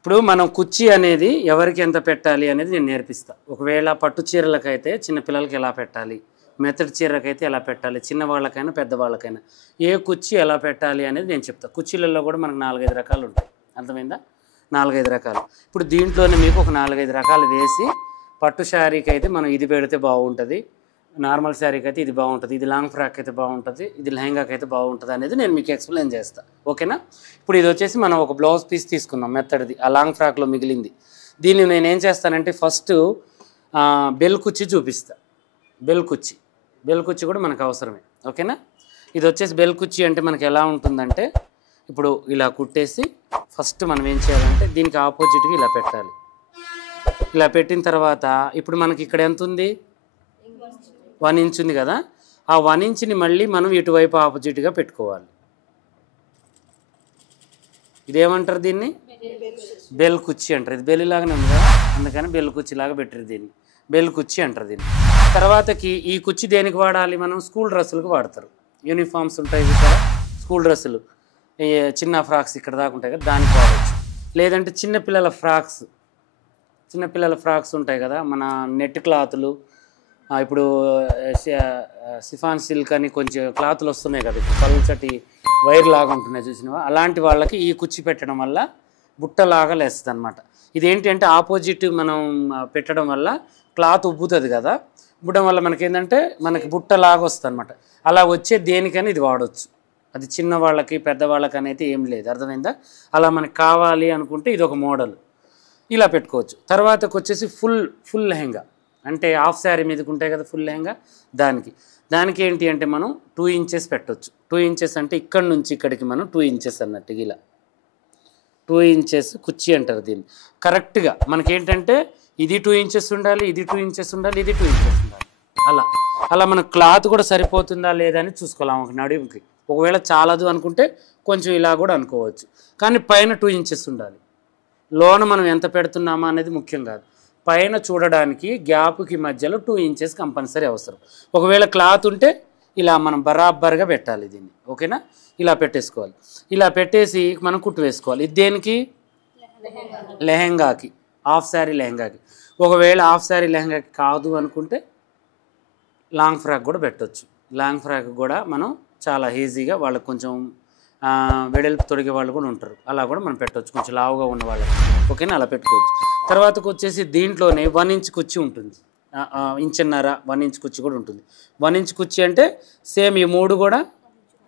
ఇప్పుడు మనం కుర్చీ అనేది ఎవరికి ఎంత పెట్టాలి అనేది నేను నేర్పిస్తా. ఒకవేళ పట్టు చీరలకైతే చిన్న పిల్లలకి ఎలా పెట్టాలి, మెత్తటి చీరకైతే ఎలా పెట్టాలి, చిన్నవాళ్ళకైనా పెద్దవాళ్ళకైనా ఏ కుర్చీ ఎలా పెట్టాలి అనేది నేను చెప్తా. కుర్చీలలో కూడా మనకు 4-5 రకాలు ఉంటాయి. అర్థమైందా? 4-5 రకాలు. ఇప్పుడు దీంట్లోనే మీకు ఒక 4-5 రకాలు వేసి పట్టు శారీకి అయితే మనం ఇది పెడితే బాగుంటుంది, నార్మల్ శారీకి అయితే ఇది బాగుంటుంది, ఇది లాంగ్ ఫ్రాక్ అయితే బాగుంటుంది, ఇది లెహంగాకి అయితే బాగుంటుంది అనేది నేను మీకు ఎక్స్ప్లెయిన్ చేస్తాను. ఓకేనా? ఇప్పుడు ఇది వచ్చేసి మనం ఒక బ్లౌజ్ పీస్ తీసుకున్నాం మెత్తడిది, ఆ లాంగ్ ఫ్రాక్లో మిగిలింది. దీన్ని నేను ఏం చేస్తానంటే ఫస్ట్ బెల్ కుర్చీ చూపిస్తా. బెల్ కుర్చీ కూడా మనకు అవసరమే. ఓకేనా? ఇది వచ్చేసి బెల్ కుర్చీ అంటే మనకి ఎలా ఉంటుందంటే ఇప్పుడు ఇలా కుట్టేసి ఫస్ట్ మనం ఏం చేయాలంటే దీనికి ఆపోజిట్గా ఇలా పెట్టాలి. ఇలా పెట్టిన తర్వాత ఇప్పుడు మనకి ఇక్కడ ఎంత ఉంది, 1 ఇంచ్ ఉంది కదా, ఆ 1 ఇంచ్ని మళ్ళీ మనం ఇటువైపు ఆపోజిట్గా పెట్టుకోవాలి. ఇదేమంటారు దీన్ని? బెల్ కుర్చీ అంటారు. ఇది బెల్ లాగానే ఉంది కదా, అందుకని బెల్ కుర్చీ లాగా పెట్టారు దీన్ని. బెల్ కుర్చీ అంటారు దీన్ని. తర్వాతకి ఈ కుర్చీ దేనికి వాడాలి? మనం స్కూల్ డ్రెస్సులకు వాడతారు. యూనిఫామ్స్ ఉంటాయి కదా, స్కూల్ డ్రెస్సులు, చిన్న ఫ్రాక్స్ ఇక్కడ దాకా ఉంటాయి కదా, దానికి వాడచ్చు. లేదంటే చిన్నపిల్లల ఫ్రాక్స్ ఉంటాయి కదా, మన నెట్ క్లాతులు, ఇప్పుడు సిఫాన్ సిల్క్ అని కొంచెం క్లాతులు వస్తున్నాయి కదా, ఇప్పుడు పల్చటి వైర్ లాగా ఉంటున్నాయి చూసినవా, అలాంటి వాళ్ళకి ఈ కుర్చీ పెట్టడం వల్ల బుట్టలాగా లేస్తుంది అనమాట. ఇదేంటంటే ఆపోజిట్ మనం పెట్టడం వల్ల క్లాత్ ఉబ్బుతుంది కదా, ఉబ్బడం వల్ల మనకేంటంటే మనకి బుట్టలాగా వస్తుంది అనమాట. అలా వచ్చే దేనికని ఇది వాడవచ్చు. అది చిన్నవాళ్ళకి పెద్దవాళ్ళకి అనేది ఏం లేదు. అర్థమైందా? అలా మనకు కావాలి అనుకుంటే ఇది ఒక మోడల్, ఇలా పెట్టుకోవచ్చు. తర్వాతకు వచ్చేసి ఫుల్ లెహంగా అంటే హాఫ్ శారీ మీదకి ఉంటాయి కదా ఫుల్ లెహంగా, దానికి ఏంటి అంటే మనం 2 ఇంచెస్ పెట్టవచ్చు. 2 ఇంచెస్ అంటే ఇక్కడ నుంచి ఇక్కడికి మనం 2 ఇంచెస్ అన్నట్టు ఇలా 2 ఇంచెస్ కుర్చీ అంటారు దీన్ని. కరెక్ట్గా మనకేంటంటే ఇది 2 ఇంచెస్ ఉండాలి, ఇది 2 ఇంచెస్ ఉండాలి, ఇది 2 ఇంచెస్ ఉండాలి. అలా మన క్లాత్ కూడా సరిపోతుందా లేదా అని చూసుకోవాలి. ఒక నడుముకి ఒకవేళ చాలదు అనుకుంటే కొంచెం ఇలా కూడా అనుకోవచ్చు. కానీ పైన 2 ఇంచెస్ ఉండాలి. లోన మనం ఎంత పెడుతున్నామా అనేది ముఖ్యం కాదు. పైన చూడడానికి గ్యాప్కి మధ్యలో 2 ఇంచెస్ కంపల్సరీ అవసరం. ఒకవేళ క్లాత్ ఉంటే ఇలా మనం బరాబర్గా పెట్టాలి దీన్ని. ఓకేనా? ఇలా పెట్టేసుకోవాలి. ఇలా పెట్టేసి మనం కుట్టు వేసుకోవాలి. ఇది దేనికి? లెహంగాకి, హాఫ్ శారీ లెహంగాకి. ఒకవేళ హాఫ్ శారీ లెహంగాకి కాదు అనుకుంటే లాంగ్ ఫ్రాక్ కూడా పెట్టవచ్చు. లాంగ్ ఫ్రాక్ కూడా మనం చాలా ఈజీగా వాళ్ళకి కొంచెం వెడల్పు తొడిగే వాళ్ళు కూడా ఉంటారు, అలా కూడా మనం పెట్టవచ్చు, కొంచెం లావుగా ఉన్న వాళ్ళకి. ఓకేనా? అలా పెట్టుకోవచ్చు. తర్వాతకు వచ్చేసి దీంట్లోనే 1 ఇంచ్ కుర్చీ ఉంటుంది, 1.5 ఇంచ్ 1 ఇంచ్ కుర్చీ కూడా ఉంటుంది. 1 ఇంచ్ కుర్చీ అంటే సేమ్ ఈ 3 కూడా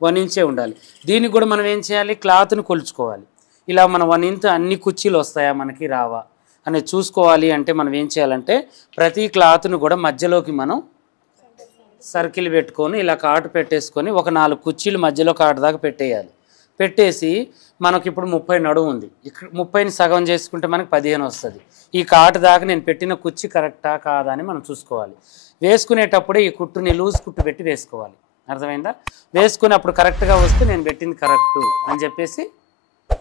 1 ఇంచే ఉండాలి. దీనికి కూడా మనం ఏం చేయాలి? క్లాత్ని కొలుచుకోవాలి. ఇలా మన 1 ఇంచ్ అన్ని కుర్చీలు వస్తాయా మనకి రావా అనేది చూసుకోవాలి అంటే మనం ఏం చేయాలంటే ప్రతి క్లాత్ను కూడా మధ్యలోకి మనం సర్కిల్ పెట్టుకొని ఇలా కాటు పెట్టేసుకొని ఒక 4 కుర్చీలు మధ్యలో కాటు దాకా పెట్టేయాలి. పెట్టేసి మనకి ఇప్పుడు 30 నడుము ఉంది, ఇక్కడ 30ని సగం చేసుకుంటే మనకి 15 వస్తుంది. ఈ కాటు దాకా నేను పెట్టిన కుర్చీ కరెక్టా కాదా అని మనం చూసుకోవాలి. వేసుకునేటప్పుడే ఈ కుట్టుని లూజ్ కుట్టు పెట్టి వేసుకోవాలి. అర్థమైందా? వేసుకుని అప్పుడు కరెక్ట్గా వస్తే నేను పెట్టింది కరెక్టు అని చెప్పేసి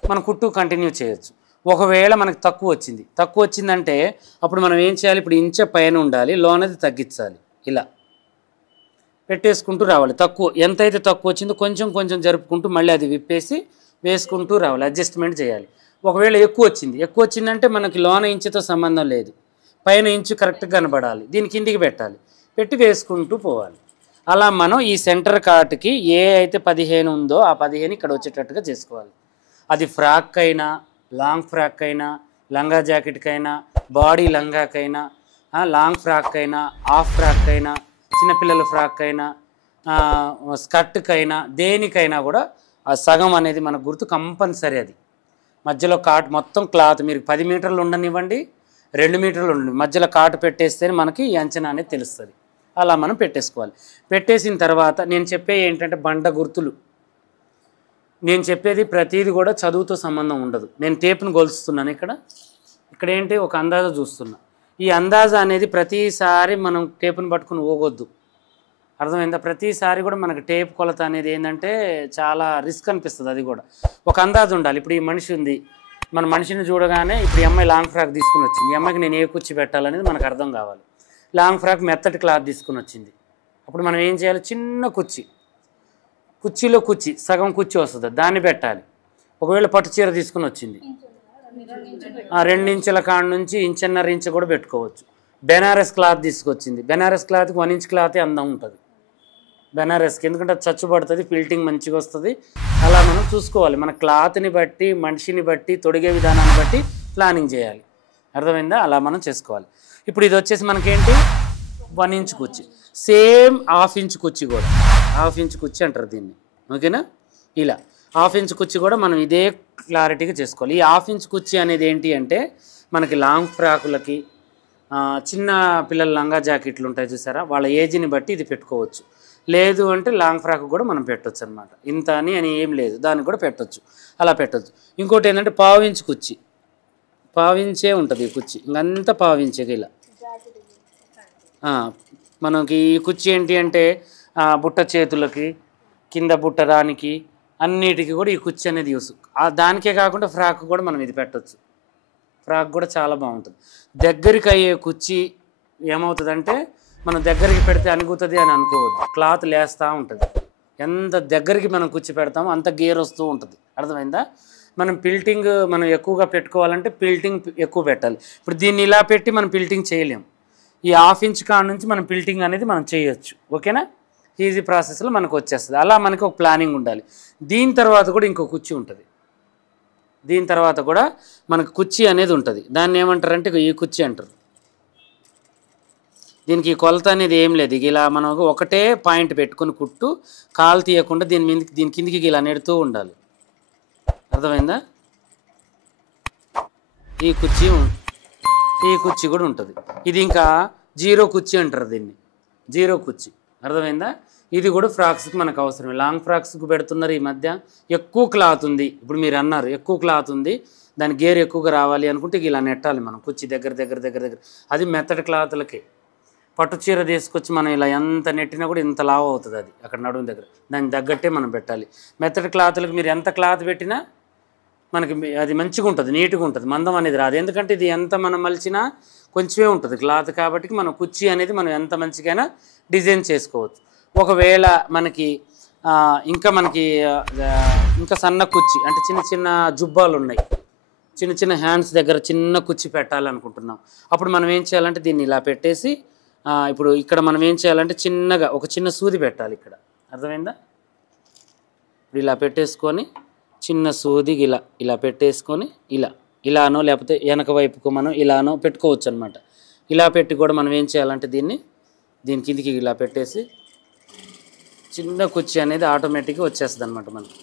మనం కుట్టు కంటిన్యూ చేయొచ్చు. ఒకవేళ మనకు తక్కువ వచ్చిందంటే అప్పుడు మనం ఏం చేయాలి? ఇప్పుడు ఇంచ పైన ఉండాలి, లోనది తగ్గించాలి. ఇలా పెట్టేసుకుంటూ రావాలి. ఎంతైతే తక్కువ వచ్చిందో కొంచెం జరుపుకుంటూ మళ్ళీ అది విప్పేసి వేసుకుంటూ రావాలి, అడ్జస్ట్మెంట్ చేయాలి. ఒకవేళ ఎక్కువ వచ్చిందంటే మనకి లోన ఇంచుతో సంబంధం లేదు, పైన ఇంచు కరెక్ట్గా కనబడాలి, దీని కిందికి పెట్టి వేసుకుంటూ పోవాలి. అలా మనం ఈ సెంటర్ కాటుకి ఏ అయితే 15 ఉందో ఆ 15 ఇక్కడ వచ్చేటట్టుగా చేసుకోవాలి. అది ఫ్రాక్ అయినా, లాంగ్ ఫ్రాక్ అయినా, లంగా జాకెట్కైనా, బాడీ లంగాకైనా, లాంగ్ ఫ్రాక్ అయినా, హాఫ్ ఫ్రాక్ అయినా, చిన్నపిల్లల ఫ్రాక్ అయినా, స్కర్ట్కైనా, దేనికైనా కూడా ఆ సగం అనేది మనకు గుర్తు కంపల్సరీ. అది మధ్యలో కాటు మొత్తం క్లాత్ మీరు 10 మీటర్లు ఉండనివ్వండి, 2 మీటర్లు ఉండండి, మధ్యలో కాటు పెట్టేస్తేనే మనకి ఈ అంచనా అనేది తెలుస్తుంది. అలా మనం పెట్టేసుకోవాలి. పెట్టేసిన తర్వాత నేను చెప్పే ఏంటంటే బండ గుర్తులు. నేను చెప్పేది ప్రతిదీ కూడా చదువుతో సంబంధం ఉండదు. నేను టేప్ను గొలుస్తున్నాను, ఇక్కడ ఏంటి ఒక అందాజ చూస్తున్నా. ఈ అందాజ అనేది ప్రతిసారి మనం టేపును పట్టుకుని పోగొద్దు. అర్థమైందా? ప్రతిసారి కూడా మనకు టేప్ కొలత అనేది ఏంటంటే చాలా రిస్క్ అనిపిస్తుంది. అది కూడా ఒక అందాజు ఉండాలి. ఇప్పుడు ఈ మనిషి ఉంది, మన మనిషిని చూడగానే ఇప్పుడు ఈ అమ్మాయి లాంగ్ ఫ్రాక్ తీసుకుని వచ్చింది, ఈ అమ్మాయికి నేను ఏ కుర్చీ పెట్టాలనేది మనకు అర్థం కావాలి. లాంగ్ ఫ్రాక్ మెత్తటి క్లాత్ తీసుకుని వచ్చింది, అప్పుడు మనం ఏం చేయాలి? చిన్న కుర్చీలో సగం కుర్చీ వస్తుంది, దాన్ని పెట్టాలి. ఒకవేళ పట్టు చీర తీసుకుని వచ్చింది, 2 ఇంచుల కాడ నుంచి ఇంచున్నర ఇంచు కూడా పెట్టుకోవచ్చు. బెనారస్ క్లాత్ తీసుకొచ్చింది. బెనారస్ క్లాత్కి 1 ఇంచ్ క్లాతే అందం ఉంటుంది బెనారస్కి, ఎందుకంటే అది చచ్చుబడుతుంది, ఫిల్టింగ్ మంచిగా వస్తుంది. అలా మనం చూసుకోవాలి. మన క్లాత్ని బట్టి, మనిషిని బట్టి, తొడిగే విధానాన్ని బట్టి ప్లానింగ్ చేయాలి. అర్థమైందా? అలా మనం చేసుకోవాలి. ఇప్పుడు ఇది వచ్చేసి మనకేంటి 1 ఇంచ్ కుచ్చి, సేమ్ 1/2 ఇంచ్ కుచ్చి కూడా 1/2 ఇంచ్ కుచ్చి అంటారు దీన్ని. ఓకేనా? ఇలా 1/2 ఇంచ్ కుచ్చి కూడా మనం ఇదే క్లారిటీగా చేసుకోవాలి. ఈ 1/2 ఇంచ్ కుచ్చి అనేది ఏంటి అంటే మనకి లాంగ్ ఫ్రాకులకి, చిన్న పిల్లల లంగా జాకెట్లు ఉంటాయి చూసారా, వాళ్ళ ఏజ్ని బట్టి ఇది పెట్టుకోవచ్చు. లేదు అంటే లాంగ్ ఫ్రాక్ కూడా మనం పెట్టవచ్చు అనమాట. ఇంత అని ఏం లేదు, దానికి కూడా పెట్టవచ్చు, అలా పెట్టవచ్చు. ఇంకోటి ఏంటంటే 1/2 ఇంచ్ కుచ్చి, 1/2 ఇంచే ఉంటుంది ఈ కుచ్చి, ఇంకంతా 1/2 ఇంచుగా ఇలా. మనకి ఈ కుచ్చి ఏంటి అంటే బుట్ట చేతులకి, కింద బుట్ట రానికి, అన్నిటికీ కూడా ఈ కుచ్చి అనేది యూస్. దానికే కాకుండా ఫ్రాక్ కూడా మనం ఇది పెట్టవచ్చు. ఫ్రాక్ కూడా చాలా బాగుంటుంది. దగ్గరికి అయ్యే కుచ్చి ఏమవుతుందంటే మనం దగ్గరికి పెడితే అణుగుతుంది అని అనుకోవద్దు, క్లాత్ లేస్తూ ఉంటుంది. ఎంత దగ్గరికి మనం కుచ్చి పెడతామో అంత గేర్ వస్తూ ఉంటుంది. అర్థమైందా? మనం పిల్టింగ్ మనం ఎక్కువగా పెట్టుకోవాలంటే పిల్టింగ్ ఎక్కువ పెట్టాలి. ఇప్పుడు దీన్ని ఇలా పెట్టి మనం పిల్టింగ్ చేయలేం. ఈ 1/2 ఇంచ్ కాడ నుంచి మనం పిల్టింగ్ అనేది మనం చేయొచ్చు. ఓకేనా? ఈజీ ప్రాసెస్లో మనకు వచ్చేస్తుంది. అలా మనకి ఒక ప్లానింగ్ ఉండాలి. దీని తర్వాత కూడా ఇంకో కుచ్చి ఉంటుంది. దీని తర్వాత కూడా మనకు కుచ్చి అనేది ఉంటుంది. దాన్ని ఏమంటారంటే ఈ కుచ్చి అంటారు. దీనికి కొలత అనేది ఏం లేదు. ఇలా మనం ఒకటే పాయింట్ పెట్టుకుని కుట్టు కాలు తీయకుండా దీని కిందికి ఇలా నెడుతూ ఉండాలి. అర్థమైందా? ఈ కుచ్చి కూడా ఉంటుంది. ఇది ఇంకా 0 కుచ్చి అంటారు దీన్ని, 0 కుచ్చి. అర్థమైందా? ఇది కూడా ఫ్రాక్స్కి మనకు అవసరమే. లాంగ్ ఫ్రాక్స్కి పెడుతున్నారు ఈ మధ్య. ఎక్కువ క్లాత్ ఉంది, ఇప్పుడు మీరు అన్నారు ఎక్కువ క్లాత్ ఉంది, దాని గేర్ ఎక్కువగా రావాలి అనుకుంటే ఇలా నెట్టాలి మనం కుచ్చి దగ్గర. అది మెత్తటి క్లాతులకే. పట్టు చీర తీసుకొచ్చి మనం ఇలా ఎంత నెట్టినా కూడా ఇంత లావు అవుతుంది అది అక్కడ నడుము దగ్గర. దానికి తగ్గట్టే మనం పెట్టాలి. మెత్తటి క్లాతులకు మీరు ఎంత క్లాత్ పెట్టినా మనకి అది మంచిగా ఉంటుంది, నీట్గా ఉంటుంది, మందం అనేది రాదు. ఎందుకంటే ఇది ఎంత మనం మలిచినా కొంచెమే ఉంటుంది క్లాత్, కాబట్టి మనం కుచ్చి అనేది మనం ఎంత మంచిగైనా డిజైన్ చేసుకోవచ్చు. ఒకవేళ మనకి ఇంకా సన్న కుచ్చి అంటే చిన్న జుబ్బాలు ఉన్నాయి, చిన్న హ్యాండ్స్ దగ్గర చిన్న కుచ్చి పెట్టాలనుకుంటున్నాం. అప్పుడు మనం ఏం చేయాలంటే దీన్ని ఇలా పెట్టేసి ఇప్పుడు ఇక్కడ మనం ఏం చేయాలంటే చిన్నగా ఒక చిన్న సూది పెట్టాలి ఇక్కడ. అర్థమైందా? ఇప్పుడు ఇలా పెట్టేసుకొని చిన్న సూది ఇలా పెట్టేసుకొని ఇలానో లేకపోతే వెనక వైపుకు మనం ఇలానో పెట్టుకోవచ్చు అనమాట. ఇలా పెట్టి కూడా మనం ఏం చేయాలంటే దీని కిందికి ఇలా పెట్టేసి చిన్న కుచ్చి అనేది ఆటోమేటిక్గా వచ్చేస్తుంది అనమాట మనకి.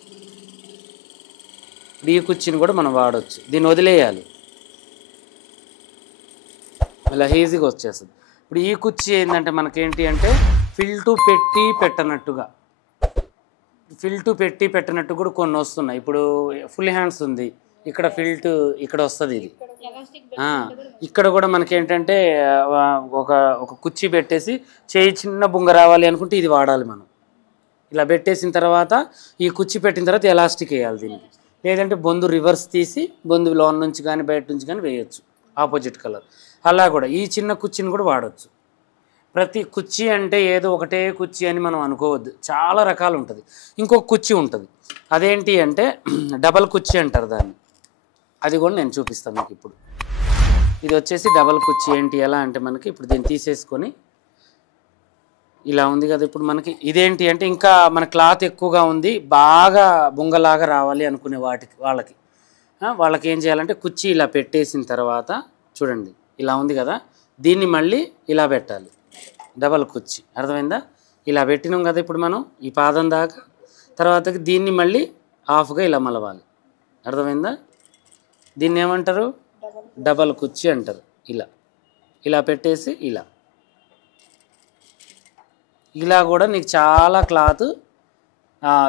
ఈ కుచ్చిని కూడా మనం వాడవచ్చు. దీన్ని వదిలేయాలి, ఇలా ఈజీగా వచ్చేస్తుంది. ఇప్పుడు ఈ కుచ్చి ఏంటంటే మనకేంటి అంటే ఫిల్ టు పెట్టి పెట్టనట్టు కూడా కొన్ని వస్తున్నాయి. ఇప్పుడు ఫుల్ హ్యాండ్స్ ఉంది, ఇక్కడ ఫిల్ట్ ఇక్కడ వస్తుంది. ఇది ఇక్కడ కూడా మనకేంటంటే ఒక కుచ్చి పెట్టేసి చేయి చిన్న బుంగ రావాలి అనుకుంటే ఇది వాడాలి మనం. ఇలా పెట్టేసిన తర్వాత ఈ కుచ్చి పెట్టిన తర్వాత ఎలాస్టిక్ వేయాలి దీనికి. లేదంటే బొందు రివర్స్ తీసి బొందు లోన్ నుంచి కానీ బయట నుంచి కానీ వేయచ్చు ఆపోజిట్ కలర్. అలా కూడా ఈ చిన్న కుచ్చిని కూడా వాడచ్చు. ప్రతి కుచ్చి అంటే ఏదో ఒకటే కుచ్చి అని మనం అనుకోవద్దు, చాలా రకాలు ఉంటుంది. ఇంకొక కుచ్చి ఉంటుంది, అదేంటి అంటే డబల్ కుచ్చి అంటారు దాన్ని. అది కూడా నేను చూపిస్తాను మీకు ఇప్పుడు. ఇది వచ్చేసి డబల్ కుచ్చి. ఏంటి ఎలా అంటే మనకి ఇప్పుడు దీన్ని తీసేసుకొని ఇలా ఉంది కదా. ఇప్పుడు మనకి ఇదేంటి అంటే ఇంకా మన క్లాత్ ఎక్కువగా ఉంది, బాగా బొంగలాగా రావాలి అనుకునే వాళ్ళకి ఏం చేయాలంటే కుచ్చి ఇలా పెట్టేసిన తర్వాత చూడండి ఇలా ఉంది కదా, దీన్ని మళ్ళీ ఇలా పెట్టాలి, డబల్ కుచ్చి. అర్థమైందా? ఇలా పెట్టినాం కదా ఇప్పుడు మనం ఈ పాదం దాకా, తర్వాతకి దీన్ని మళ్ళీ హాఫ్గా ఇలా మలవాలి. అర్థమైందా? దీన్ని ఏమంటారు? డబల్ కుచ్చి అంటారు. ఇలా పెట్టేసి ఇలా కూడా నీకు చాలా క్లాత్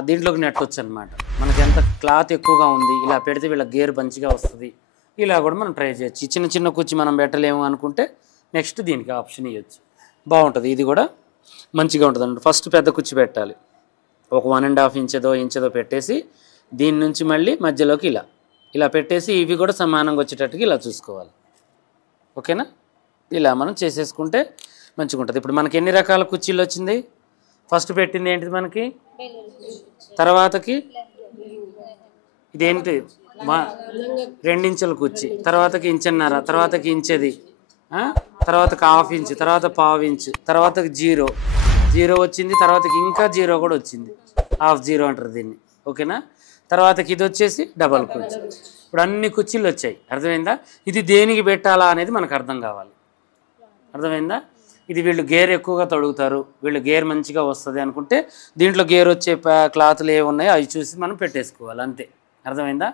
దీంట్లోకి నెట్టవచ్చు అనమాట. మనకి ఎంత క్లాత్ ఎక్కువగా ఉంది ఇలా పెడితే వీళ్ళ గేర్ మంచిగా వస్తుంది. ఇలా కూడా మనం ట్రై చేయొచ్చు. చిన్న కుచ్చి మనం పెట్టలేము అనుకుంటే నెక్స్ట్ దీనికి ఆప్షన్ ఇవ్వచ్చు, బాగుంటుంది. ఇది కూడా మంచిగా ఉంటుంది అన్నమాట. ఫస్ట్ పెద్ద కుచ్చి పెట్టాలి, ఒక 1.5 ఇంచదో పెట్టేసి దీని నుంచి మళ్ళీ మధ్యలోకి ఇలా పెట్టేసి ఇవి కూడా సమానంగా వచ్చేటట్టుగా ఇలా చూసుకోవాలి. ఓకేనా? ఇలా మనం చేసేసుకుంటే మంచిగా ఉంటుంది. ఇప్పుడు మనకి ఎన్ని రకాల కుర్చీలు వచ్చింది? ఫస్ట్ పెట్టింది ఏంటిది మనకి, తర్వాతకి ఇదేంటి 2 ఇంచుల కుర్చీ, తర్వాతకి ఇంచున్నర, తర్వాతకి ఇంచది, తర్వాతకి ½ ఇంచు, తర్వాత ½ ఇంచు, తర్వాతకి జీరో వచ్చింది, తర్వాతకి ఇంకా జీరో కూడా వచ్చింది, ½ జీరో అంటారు దీన్ని. ఓకేనా? తర్వాతకి ఇది వచ్చేసి డబల్ కుర్చీ. ఇప్పుడు అన్ని కుర్చీలు వచ్చాయి. అర్థమైందా? ఇది దేనికి పెట్టాలా అనేది మనకు అర్థం కావాలి. అర్థమైందా? ఇది వీళ్ళు గేర్ ఎక్కువగా తొడుగుతారు, వీళ్ళు గేర్ మంచిగా వస్తుంది అనుకుంటే దీంట్లో గేర్ వచ్చే క్లాతులు ఏమి ఉన్నాయో అవి చూసి మనం పెట్టేసుకోవాలి, అంతే. అర్థమైందా?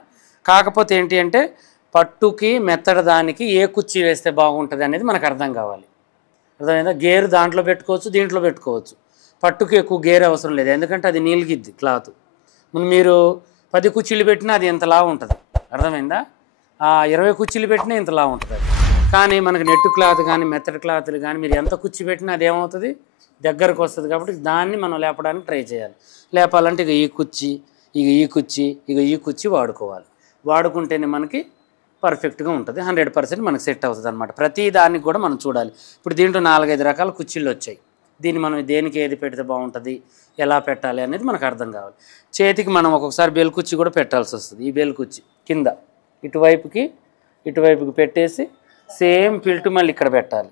కాకపోతే ఏంటి అంటే పట్టుకి మెత్తడ దానికి ఏ కుర్చీ వేస్తే బాగుంటుంది అనేది మనకు అర్థం కావాలి. అర్థమైందా? గేరు దాంట్లో పెట్టుకోవచ్చు, దీంట్లో పెట్టుకోవచ్చు. పట్టుకి ఎక్కువ గేర్ అవసరం లేదు, ఎందుకంటే అది నీలిగిద్ది క్లాత్. మీరు 10 కుర్చీలు పెట్టినా అది ఇంతలా ఉంటుంది. అర్థమైందా? 20 కుర్చీలు పెట్టినా ఇంతలా ఉంటుంది. కానీ మనకు నెట్టు క్లాత్ కానీ మెత్తడి క్లాతులు కానీ మీరు ఎంత కుర్చీ పెట్టినా అది ఏమవుతుంది, దగ్గరకు వస్తుంది. కాబట్టి దాన్ని మనం లేపడానికి ట్రై చేయాలి. లేపాలంటే ఇక ఈ కుర్చీ, ఇక ఈ కుర్చీ, ఇక ఈ కుర్చీ వాడుకోవాలి. వాడుకుంటేనే మనకి పర్ఫెక్ట్గా ఉంటుంది, 100% మనకు సెట్ అవుతుంది అనమాట. ప్రతి దానికి కూడా మనం చూడాలి. ఇప్పుడు దీంట్లో 4-5 రకాల కుర్చీలు వచ్చాయి. దీన్ని మనం దేనికి ఏది పెడితే బాగుంటుంది, ఎలా పెట్టాలి అనేది మనకు అర్థం కావాలి. చేతికి మనం ఒక్కొక్కసారి బెల్ కుర్చీ కూడా పెట్టాల్సి వస్తుంది. ఈ బెల్ కుర్చీ కింద ఇటువైపుకి పెట్టేసి సేమ్ పిల్టు మళ్ళీ ఇక్కడ పెట్టాలి.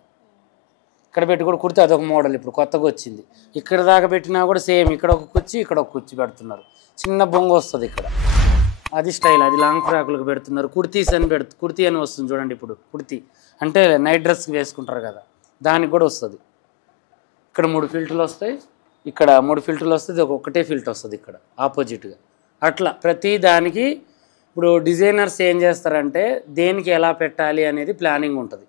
ఇక్కడ పెట్టి కూడా కుడితే అదొక మోడల్ ఇప్పుడు కొత్తగా వచ్చింది. ఇక్కడ దాకా పెట్టినా కూడా సేమ్ ఇక్కడ ఒక కుర్చీ, ఇక్కడ ఒక కుర్చీ పెడుతున్నారు. చిన్న బొంగు వస్తుంది ఇక్కడ, అది స్టైల్. అది లాంగ్ ఫ్రాకులకు పెడుతున్నారు. కుర్తీ అని వస్తుంది చూడండి. ఇప్పుడు కుర్తీ అంటే నైట్ డ్రెస్కి వేసుకుంటారు కదా, దానికి కూడా వస్తుంది. ఇక్కడ 3 ఫిల్టర్లు వస్తాయి, ఇక్కడ 3 ఫిల్టర్లు వస్తుంది, ఒకటే ఫిల్టర్ వస్తుంది ఇక్కడ ఆపోజిట్గా. అట్లా ప్రతి దానికి ఇప్పుడు డిజైనర్స్ ఏం చేస్తారంటే దేనికి ఎలా పెట్టాలి అనేది ప్లానింగ్ ఉంటుంది.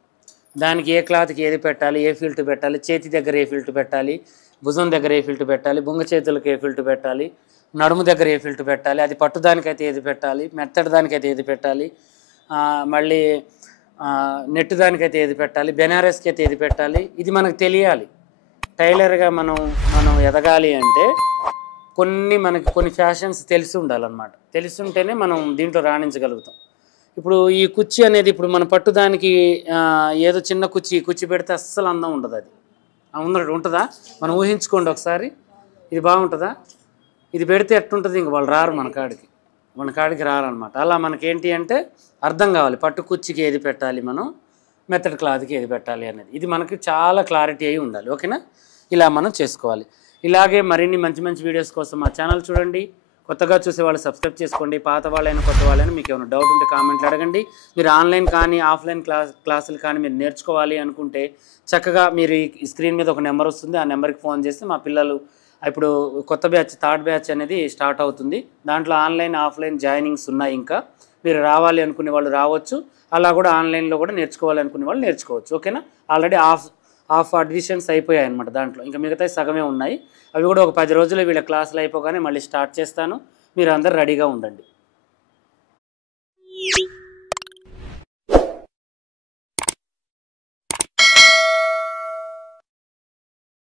దానికి ఏ క్లాత్కి ఏది పెట్టాలి, ఏ ఫిల్టర్ పెట్టాలి, చేతి దగ్గర ఏ ఫిల్టర్ పెట్టాలి, భుజం దగ్గర ఏ ఫిల్టర్ పెట్టాలి, బొంగ చేతులకు ఏ ఫిల్టర్ పెట్టాలి, నడుము దగ్గర ఏ ఫిల్టర్ పెట్టాలి, అది పట్టుదానికైతే ఏది పెట్టాలి, మెత్తడి దానికైతే ఏది పెట్టాలి, మళ్ళీ నెట్టు దానికైతే ఏది పెట్టాలి, బెనారస్కి అయితే ఏది పెట్టాలి, ఇది మనకు తెలియాలి. టైలర్గా మనం ఎదగాలి అంటే కొన్ని ఫ్యాషన్స్ తెలిసి ఉండాలన్నమాట. తెలిసి ఉంటేనే మనం దీంట్లో రాణించగలుగుతాం. ఇప్పుడు ఈ కుర్చీ అనేది ఇప్పుడు మన పట్టుదానికి ఏదో చిన్న కుర్చీ పెడితే అస్సలు అందం ఉండదు. అది ఉంటుందా? మనం ఊహించుకోండి ఒకసారి. ఇది బాగుంటుందా? ఇది పెడితే ఎట్టుంటుంది, ఇంక వాళ్ళు రారు మన కాడికి రారనమాట. అలా మనకేంటి అంటే అర్థం కావాలి, పట్టు కుర్చీకి ఏది పెట్టాలి, మనం మెత్తడి క్లాత్కి ఏది పెట్టాలి అనేది. ఇది మనకి చాలా క్లారిటీ అయి ఉండాలి. ఓకేనా? ఇలా మనం చేసుకోవాలి. ఇలాగే మరిన్ని మంచి వీడియోస్ కోసం మా ఛానల్ చూడండి. కొత్తగా చూసే వాళ్ళు సబ్స్క్రైబ్ చేసుకోండి. పాత వాళ్ళైనా కొత్త వాళ్ళైనా మీకు ఏమైనా డౌట్ ఉంటే కామెంట్లు అడగండి. మీరు ఆన్లైన్ కానీ ఆఫ్లైన్ క్లాసులు కానీ మీరు నేర్చుకోవాలి అనుకుంటే చక్కగా మీరు ఈ స్క్రీన్ మీద ఒక నెంబర్ వస్తుంది. ఆ నెంబర్కి ఫోన్ చేస్తే మా పిల్లలు ఇప్పుడు కొత్త బ్యాచ్ 3rd బ్యాచ్ అనేది స్టార్ట్ అవుతుంది. దాంట్లో ఆన్లైన్ ఆఫ్లైన్ జాయినింగ్స్ ఉన్నాయి. ఇంకా మీరు రావాలి అనుకునే వాళ్ళు రావచ్చు, అలా కూడా ఆన్లైన్లో కూడా నేర్చుకోవాలి అనుకునే వాళ్ళు నేర్చుకోవచ్చు. ఓకేనా? ఆల్రెడీ హాఫ్ అడ్మిషన్స్ అయిపోయాయి అనమాట. దాంట్లో ఇంకా మిగతా సగమే ఉన్నాయి. అవి కూడా ఒక 10 రోజుల్లో వీళ్ళ క్లాసులు అయిపోగానే మళ్ళీ స్టార్ట్ చేస్తాను. మీరు అందరు రెడీగా ఉండండి.